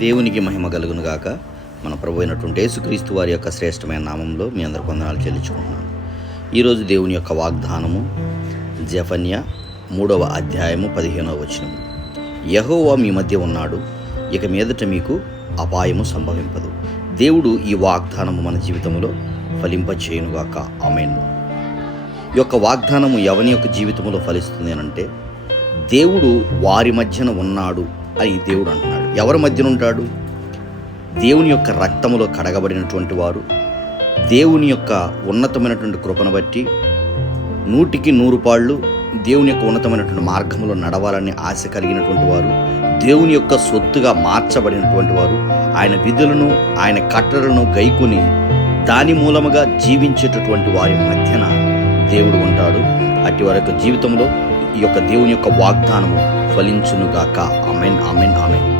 దేవునికి మహిమ కలుగునుగాక. మన ప్రభు అయినటువంటి యేసుక్రీస్తు వారి యొక్క శ్రేష్టమైన నామంలో మీ అందరు వందనాలు చెల్లించుకుంటున్నాను. ఈరోజు దేవుని యొక్క వాగ్దానము జెఫన్యా 3వ అధ్యాయము 15వ వచనము. యెహోవా మీ మధ్య ఉన్నాడు, ఇక మీదట మీకు అపాయము సంభవింపదు. దేవుడు ఈ వాగ్దానము మన జీవితంలో ఫలింపచేయునుగాక. ఆమేన్. ఈ యొక్క వాగ్దానము ఎవరి యొక్క జీవితంలో ఫలిస్తుంది అనంటే, దేవుడు వారి మధ్యన ఉన్నాడు అని దేవుడు అంటున్నాడు. ఎవరి మధ్యన ఉంటాడు? దేవుని యొక్క రక్తములో కడగబడినటువంటి వారు, దేవుని యొక్క ఉన్నతమైనటువంటి కృపను బట్టి 100కి 100 దేవుని యొక్క ఉన్నతమైనటువంటి మార్గంలో నడవాలని ఆశ కలిగినటువంటి వారు, దేవుని యొక్క సొత్తుగా మార్చబడినటువంటి వారు, ఆయన విధులను ఆయన కట్టడలను గైకొని దాని మూలముగా జీవించేటటువంటి వారి మధ్యన దేవుడు ఉంటాడు. అట్టి వారి యొక్క జీవితంలో ఈ యొక్క దేవుని యొక్క వాగ్దానము ఫలించునుగాక. ఆమేన్, ఆమేన్, ఆమేన్.